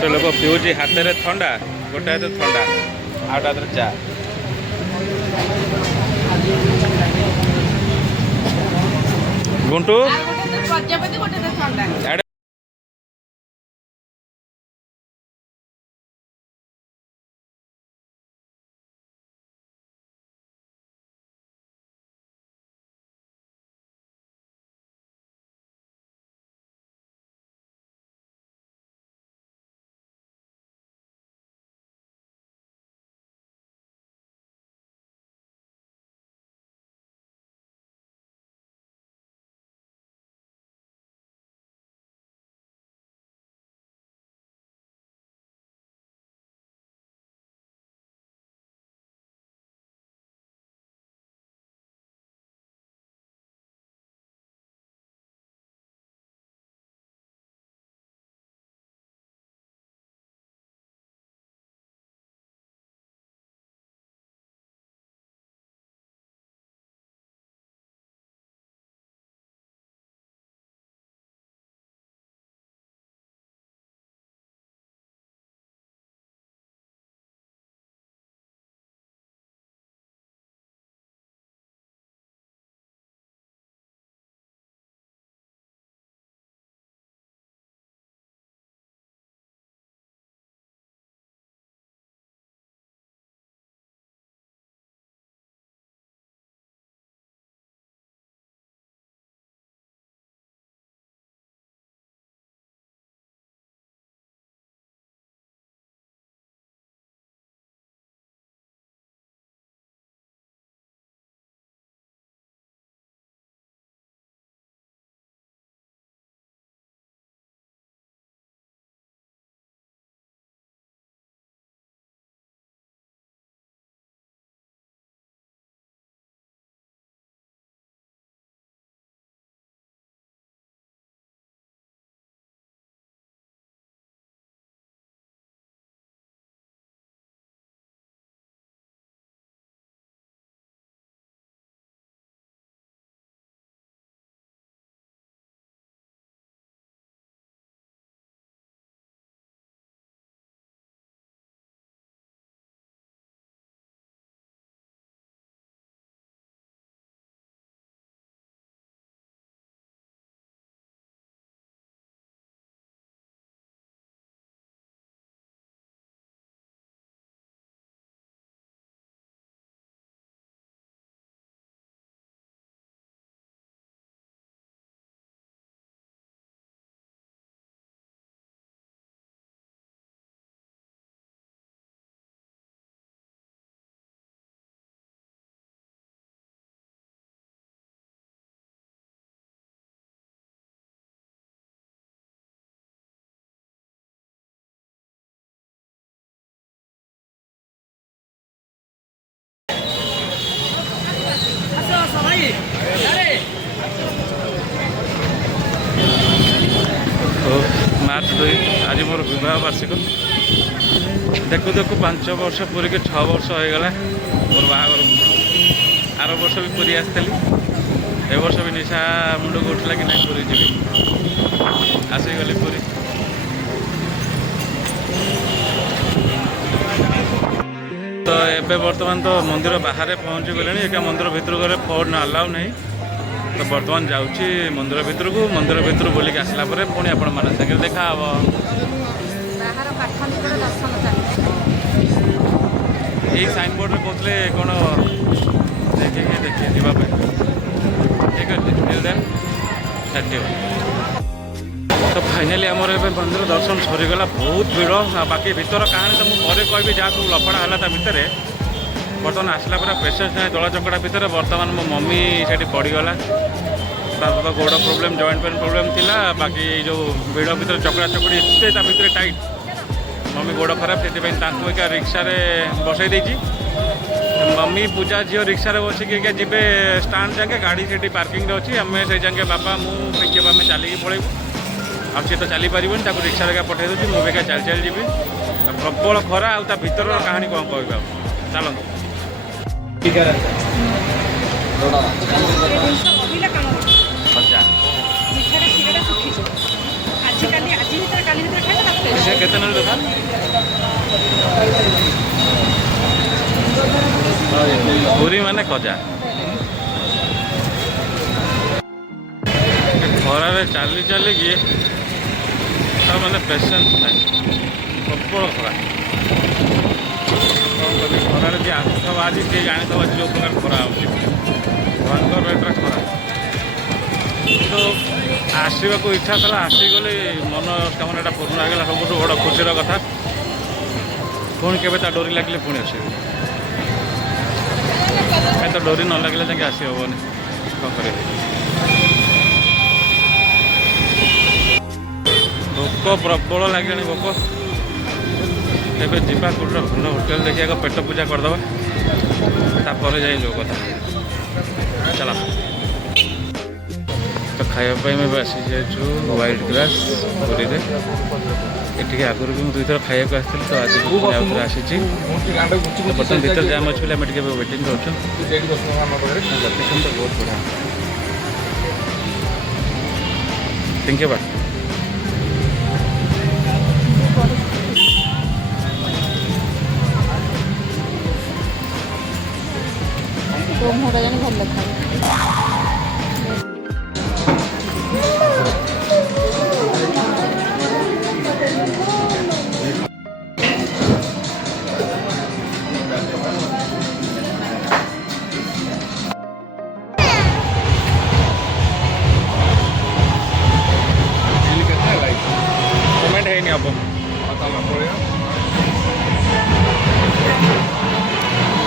गोटे लोक पिऊँ हाथ में थंडा गोटे हाथ थंडा आउट हाथ चा गुंटू मार्च 2 आज मोर विवाह वार्षिक देखु देखु 5 वर्ष पूरी के 6 वर्ष हो गला मोर बाहागर आर वर्ष भी पूरी आसती ए वर्ष भी निशा मुंड को उठला कि नहीं पूरी जी आसीगली पूरी तो एबे बर्तमान तो मंदिर बाहर पहुँची गले एक मंदिर भितर गले फोन अलाउ नहीं तो बर्तमान जाऊँगी मंदिर भितर बुलिक आसला पुणी आपण मान सागे देखा हम यही साइन बोर्ड में कहते कौन देखिए देखिए जावाई ठीक अच्छे थैंक यू। तो फाइनाली आमर ए मंदिर दर्शन सरीगला बहुत भीड़ बाकी भीतर कहानी तो मुझे कहबी जहाँ सब लफड़ा है भितर बर्तमान आसला पूरा पेसेंस ना दला चकड़ा भितर बर्तमान मो मम्मी से पड़गला तार गोड़ प्रोब्लेम जॉइंट पेन प्रोब्लेम थिला बाकी जो भीड़ भीतर चकड़ा चकड़ी एत भितर टाइट मम्मी गोड़ खराब से रिक्शा बसई देती मम्मी पूजा झील रिक्शा बसिक जी स्टाण जाके गाड़ी से पार्किंग अच्छी आम से जाके बापा मुझे आम चलिए पलैबू आ सी तो चली पारे रिक्शा पठे दूसरी मुझे चल चल जी प्रबल खरा आ भर कहानी कौन कह चलते ସେ କେତେ ନେଲେ ଦେଖା ପୁରୀ ମାନେ ଖଜା ଖରାରେ ଚାଲି ଚାଲିକି ମାନେ ପେସେନ୍ସ ନାହିଁ ପ୍ରବଳ ଖରା ଖରାରେ ଯିଏ ଆସିଥିବ ଆଜି ସିଏ ଜାଣିଥିବ ଯେଉଁ ପ୍ରକାର ଖରା ହେଉଛି ଭୟଙ୍କର ରେଟ୍ରେ ଖରା କିନ୍ତୁ ଆସିବାକୁ ଇଚ୍ଛା ଥିଲା ଆସିଗଲେ ମନସ୍କାମନାଟା ପୂର୍ଣ୍ଣ ହେଇଗଲା ସବୁଠୁ ବଡ଼ ଖୁସିର କଥା ପୁଣି କେବେ ତା ଡୋରି ଲାଗିଲେ ପୁଣି ଆସିବି କାହିଁ ତ ଡୋରି ନ ଲାଗିଲେ ଯାଇକି ଆସି ହେବନି କ'ଣ କରିବି ଭୋକ ପ୍ରବଳ ଲାଗିଲାଣି ଭୋକ ଏବେ ଯିବା କୋଉଠି ଭଲ ହୋଟେଲ ଦେଖି ଆଗ ପେଟ ପୂଜା କରିଦେବା ତାପରେ ଯାଇ ଯେଉଁ କଥା ଚାଲ ତ ଖାଇବା ପାଇଁ ଆମେ ଆସିଯାଇଛୁ ହ୍ୱାଇଟ୍ ଗ୍ରାସ୍ ପୁରୀରେ ଏଠିକି ଆଗରୁ ବି ମୁଁ ଦୁଇଥର ଖାଇବାକୁ ଆସିଥିଲି ତ ଆଜି ଆଉ ଥରେ ଆସିଛି ବର୍ତ୍ତମାନ ଭିତରେ ଜାମ୍ ଅଛି ବୋଲି ଆମେ ଟିକେ ୱେଟିଂ କରୁଛୁ ଲୋକେସନ୍ ତ ବହୁତ ବଢ଼ିଆ ଥ୍ୟାଙ୍କ ୟୁ ବା ମୁହଁଟା ଜାଣି ଭଲ ଦେଖାଯାଏ पेमेंट है नहीं अब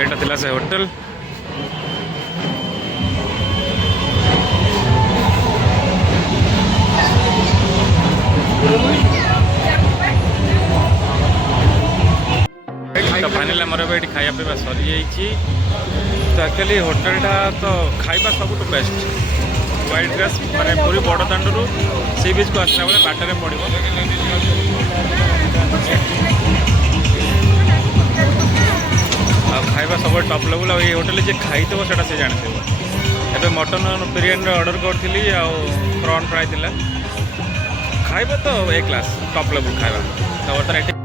एटा थिला से होटल तो फाइनल आमर ये खाया पीवा सरी जाइए तो एक्चुअली होटेलटा तो खाଇବା ସବୁଠୁ बेस्ट व्हाइट ग्रास माने पूरी बड़ दांडरू सी बीच को आसला बेले बाटर में पड़ो खाଇବା सब टॉप लेवल ये होटेल जे खाई से जानते एवं मटन बिरियानी ऑर्डर करी प्रॉन फ्राई खाଇବା तो ए क्लास टॉप लेवल खाଇବା तो बर्तमान